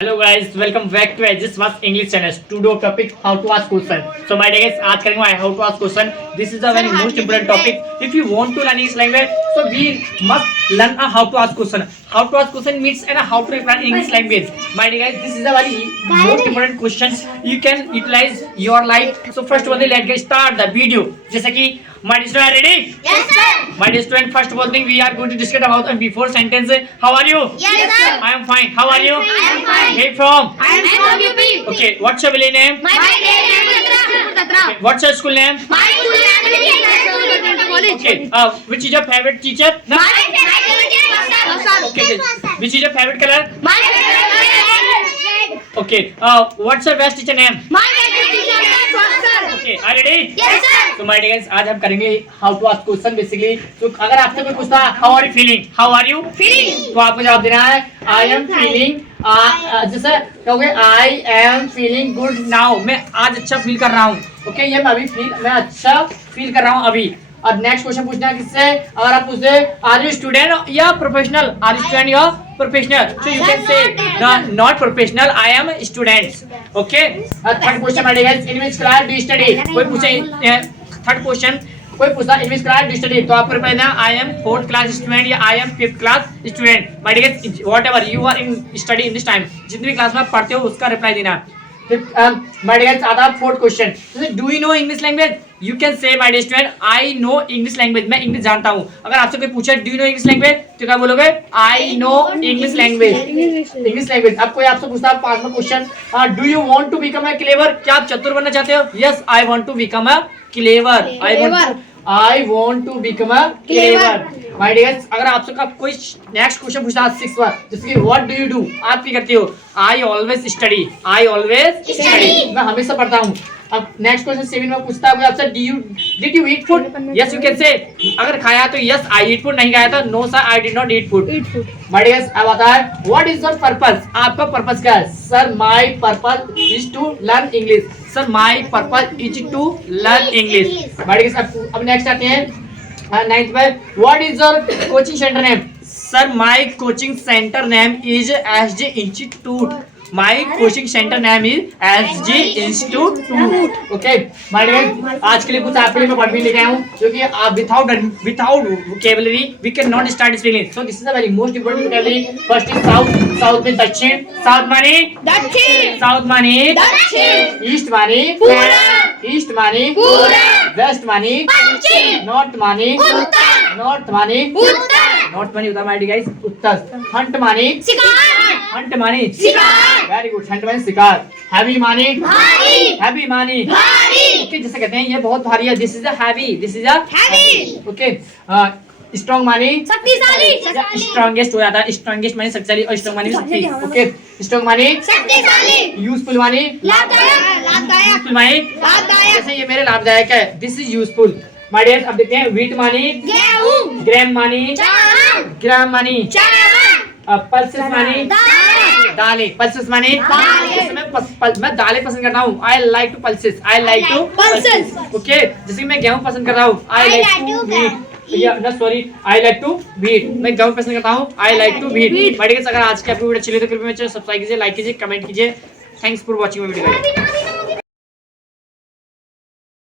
Hello guys, welcome back to Subhash English channel. Today topic how to ask question. So my dear guys, आज करेंगे how to ask question. This is a very most important topic. If you want to learn English language, so we must learn how to ask question. How to ask question means and how to reply English language. My dear guys, this is a very most important question. You can utilize your life. So first one, let's get start the video. जैसे कि my dear student, ready? Yes, sir. My dear student, first of all thing we are going to discuss about before sentence. How are you? Yes, sir. I am fine. How are you? I am fine. Where from? I am from UP. Okay, what's your village name? My name is Tatra. Okay, what's your school name? My school name is college. Okay, which is your favorite teacher? No? My favorite teacher. Okay, which is your favorite color? My favorite color is red. Okay, what's your best teacher name? My favorite teacher is sir. Okay, are you ready? Yes, sir. So my dear guys, आज हम करेंगे how to ask question basically. तो अगर आपसे कोई पूछता है how are you feeling? How are you Feeling. तो आपको जवाब देना है I am feeling. जैसे कहोगे I am feeling good now. मैं आज अच्छा फील कर रहा हूँ. ओके, ये मैं अच्छा फील कर रहा हूँ अभी. और नेक्स्ट क्वेश्चन पूछना है किससे? अगर आप पूछते आर यू स्टूडेंट या प्रोफेशनल, आर यू स्टूडेंट या professional, so you can say not professional, I am student. Okay, third question my dear, in which class do you study? कोई पूछे थर्ड क्वेश्चन, कोई पूछता in which class do you study, तो आपको reply देना I am fourth class student या I am fifth class student. My dear, whatever you are in study in this time, जितनी भी क्लास में आप पढ़ते हो उसका रिप्लाई देना. माय डियर, आता है fourth question, do you know English language? You can say my dear student I know English language, मैं इंग्लिश जानता हूँ. अगर आपसे कोई पूछे do you know English language, तो क्या बोलोगे? I know English language. English language. अब कोई आपसे पूछता है पांचवा question, do you want to become a clever? क्या आप चतुर बनना चाहते हो? Yes, I want to become a clever. I want to become a clever. My dear, अगर आपसे कोई नेक्स्ट क्वेश्चन पूछता है सिक्सवा, जैसे कि व्हाट डू यू डू, आप क्या करते हो? I always study. I always study, मैं हमेशा पढ़ता हूँ. अब नेक्स्ट क्वेश्चन 7 में पूछता है आपसे did you eat food? Yes you can से. अगर खाया तो यस आई ईट फूड, नहीं खाया तो no sir I did not eat food. My dear, अब आता है व्हाट इज योर पर्पस? आपका पर्पस क्या है? Sir my purpose is to learn English. Sir my purpose is to learn English. My dear, अब नेक्स्ट आते हैं 9th में, what is your coaching centre name? Sir my coaching centre name is SG institute. My coaching center name is SG Institute. Okay, my dear, आज के लिए कुछ आपके लिए मैं वर्ड भी लेके आया हूँ, क्योंकि आप without vocabulary we cannot start speaking. So this is a very most important vocabulary. First is south. South में दक्षिण. South माने दक्षिण. South माने दक्षिण. East माने पूरा. East माने पूरा. West माने पश्चिम. North माने उत्तर. North माने उत्तर. North माने उत्तर. My dear guys, Uttar. Hunt माने शिकार. हंट माने शिकार. Very good. हंट माने शिकार. हैवी माने भारी. हैवी माने भारी. ओके, जैसे कहते हैं ये बहुत भारी है, this is a heavy. This is a heavy. Okay. Strong माने शक्तिशाली. स्ट्रॉन्गेस्ट हो जाता है. स्ट्रॉन्गेस्ट माने शक्तिशाली और स्ट्रॉन्ग माने शक्ति. ओके, स्ट्रॉन्ग माने शक्तिशाली. यूजफुल माने लाभदायक. यूजफुल माने लाभदायक. जैसे ये मेरे लाभदायक है, this is useful. My dear, अब देखते हैं व्हीट माने गेहूं. ग्राम माने चावल. ग्राम माने चावल. पल्सेस माने दालें. पल्सेस माने जैसे मैं दालें पसंद करता हूँ. I like to pulses. I like to pulses. Okay, जैसे कि मैं गेहूं पसंद करता हूँ. I like to wheat. या sorry, I like to wheat. मैं गेहूं पसंद करता हूँ. I like to wheat. अगर आज की आपको वीडियो अच्छी लगी तो कृपया मेरे चैनल सब्सक्राइब कीजिए, लाइक कीजिए, कमेंट कीजिए. Thanks for watching my video.